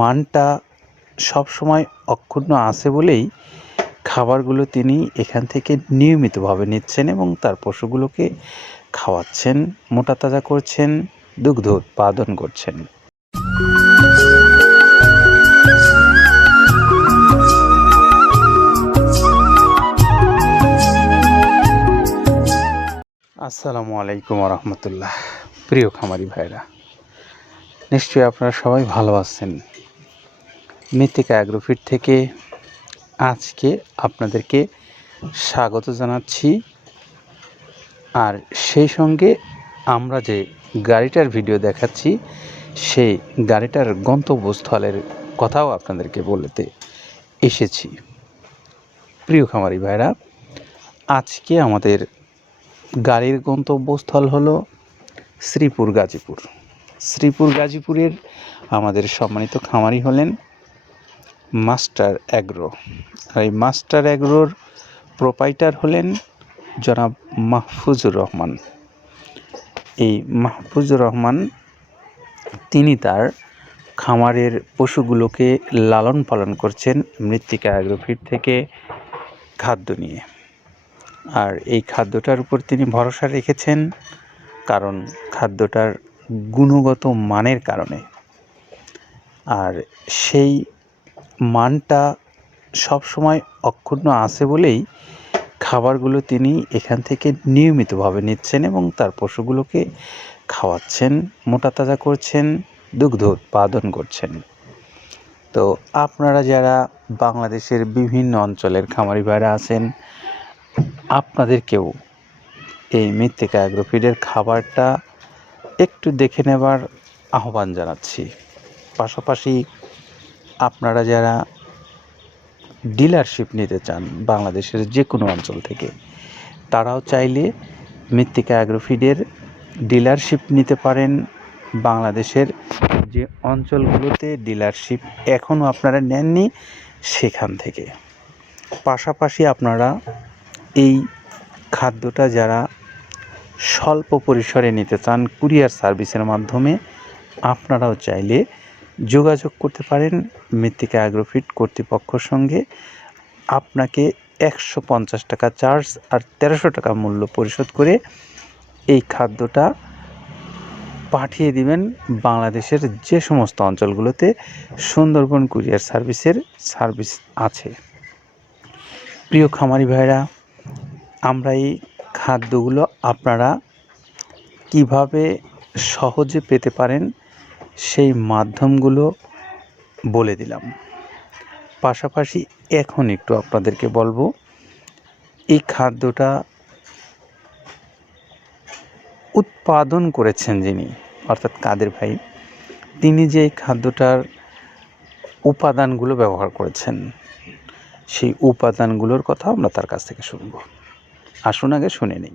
মানটা সবসময় অক্ষুণ্ণ আছে বলেই খাবারগুলো তিনি এখান থেকে নিয়মিতভাবে নিচ্ছেন এবং তার পশুগুলোকে খাওয়াচ্ছেন, মোটা তাজা করছেন, দুগ্ধ উৎপাদন করছেন। আসসালামু আলাইকুম রহমতুল্লাহ। প্রিয় খামারি ভাইরা নিশ্চয়ই আপনারা সবাই ভালো আছেন। মৃত্তিকা অ্যাগ্রোফিট থেকে আজকে আপনাদেরকে স্বাগত জানাচ্ছি। আর সেই সঙ্গে আমরা যে গাড়িটার ভিডিও দেখাচ্ছি, সেই গাড়িটার গন্তব্যস্থলের কথাও আপনাদেরকে বলতে এসেছি। প্রিয় খামারি ভাইরা, আজকে আমাদের গাড়ির গন্তব্যস্থল হলো শ্রীপুর গাজীপুর। শ্রীপুর গাজীপুরের আমাদের সম্মানিত খামারি হলেন মাস্টার অ্যাগ্রো। আর এই মাস্টার অ্যাগ্রোর প্রোপাইটার হলেন জনাব মাহফুজুর রহমান। এই মাহফুজুর রহমান, তিনি তার খামারের পশুগুলোকে লালন পালন করছেন মৃত্তিকা অ্যাগ্রোফিট থেকে খাদ্য নিয়ে। আর এই খাদ্যটার উপর তিনি ভরসা রেখেছেন, কারণ খাদ্যটার গুণগত মানের কারণে। আর সেই মানটা সবসময় অক্ষুণ্ণ আছে বলেই খাবারগুলো তিনি এখান থেকে নিয়মিতভাবে নিচ্ছেন এবং তার পশুগুলোকে খাওয়াচ্ছেন, মোটা তাজা করছেন, দুগ্ধ উৎপাদন করছেন। তো আপনারা যারা বাংলাদেশের বিভিন্ন অঞ্চলের খামারি ভাইরা আছেন, আপনাদেরকেও এই মৃত্তিকা অ্যাগ্রোফিডের খাবারটা একটু দেখে নেবার আহ্বান জানাচ্ছি। পাশাপাশি আপনারা যারা ডিলারশিপ নিতে চান বাংলাদেশের যে কোনো অঞ্চল থেকে, তারাও চাইলে মৃত্তিকা অ্যাগ্রোফিডের ডিলারশিপ নিতে পারেন। বাংলাদেশের যে অঞ্চলগুলোতে ডিলারশিপ এখনও আপনারা নেননি, সেখান থেকে। পাশাপাশি আপনারা এই খাদ্যটা যারা স্বল্প পরিসরে নিতে চান কুরিয়ার সার্ভিসের মাধ্যমে, আপনারাও চাইলে যোগাযোগ করতে পারেন মৃত্তিকা অ্যাগ্রোফিট কর্তৃপক্ষর সঙ্গে। আপনাকে একশো পঞ্চাশ টাকা চার্জ আর তেরোশো টাকা মূল্য পরিশোধ করে এই খাদ্যটা পাঠিয়ে দিবেন বাংলাদেশের যে সমস্ত অঞ্চলগুলোতে সুন্দরবন কুরিয়ার সার্ভিসের সার্ভিস আছে। প্রিয় খামারি ভাইরা, আমরা এই খাদ্যগুলো আপনারা কীভাবে সহজে পেতে পারেন সেই মাধ্যমগুলো বলে দিলাম। পাশাপাশি এখন একটু আপনাদেরকে বলব, এই খাদ্যটা উৎপাদন করেছেন যিনি, অর্থাৎ কাদের ভাই, তিনি যে খাদ্যটার উপাদানগুলো ব্যবহার করেছেন, সেই উপাদানগুলোর কথা আমরা তার কাছ থেকে শুনব। আসুন আগে শুনে নিই।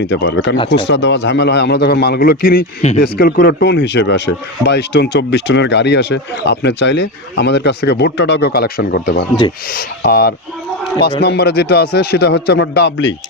নিতে পারবে। কারণ আচ্ছা, খুচরা দেওয়া ঝামেলা হয় আমরা যখন মালগুলো কিনি স্কেল করে টোন হিসেবে আসে বাইশ টন চব্বিশ টনের গাড়ি আসে আপনি চাইলে আমাদের কাছ থেকে ভুট্টাটাকেও কালেকশন করতে পারেন। জি। আর পাঁচ নম্বরে যেটা আছে সেটা হচ্ছে আপনার ডাবলি। আচ্ছা আচ্ছা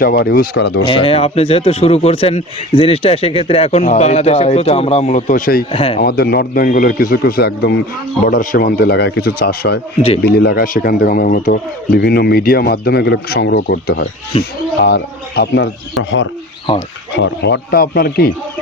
এইটা আবার ইউজ করা দরকার হ্যাঁ আপনি যেহেতু শুরু করছেন জিনিসটা সেক্ষেত্রে এখন বাংলাদেশে এটা আমরা মূলত সেই হ্যাঁ। আমাদের নর্থ বেঙ্গলের কিছু কিছু একদম বর্ডার সীমান্ত এলাকায় কিছু চাষ হয়। বিল এলাকায় সেখান থেকে আমরা মূলত বিভিন্ন মিডিয়া মাধ্যমে এগুলো সংগ্রহ করতে হয়। আর আপনার হর হর। হর হরটা আপনার কি?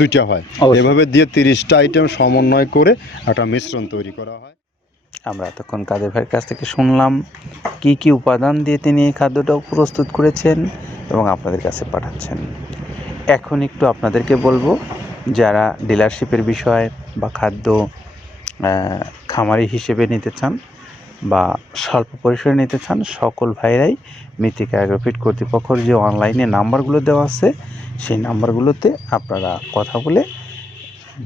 দুইটা হয়। এভাবে দিয়ে তিরিশটা আইটেম সমন্বয় করে একটা মিশ্রণ তৈরি করা হয়। আমরা এতক্ষণ কাদের ভাইয়ের কাছ থেকে শুনলাম কি কি উপাদান দিয়ে তিনি এই খাদ্যটাও প্রস্তুত করেছেন এবং আপনাদের কাছে পাঠাচ্ছেন। এখন একটু আপনাদেরকে বলব যারা ডিলারশিপের বিষয় বা খাদ্য খামারি হিসেবে নিতে চান বা স্বল্প পরিসরে নিতে চান, সকল ভাইরাই মৃত্তিকা অ্যাগ্রোফিট কর্তৃপক্ষের যে অনলাইনে নাম্বারগুলো দেওয়া আছে, সেই নাম্বারগুলোতে আপনারা কথা বলে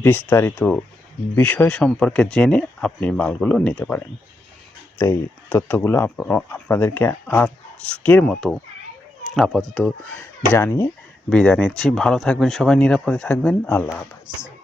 বিস্তারিত বিষয় সম্পর্কে জেনে আপনি মালগুলো নিতে পারেন। তো এই তথ্যগুলো আপনাদেরকে আজকের মতো আপাতত জানিয়ে বিদায় নিচ্ছি। ভালো থাকবেন সবাই, নিরাপদে থাকবেন। আল্লাহ হাফেজ।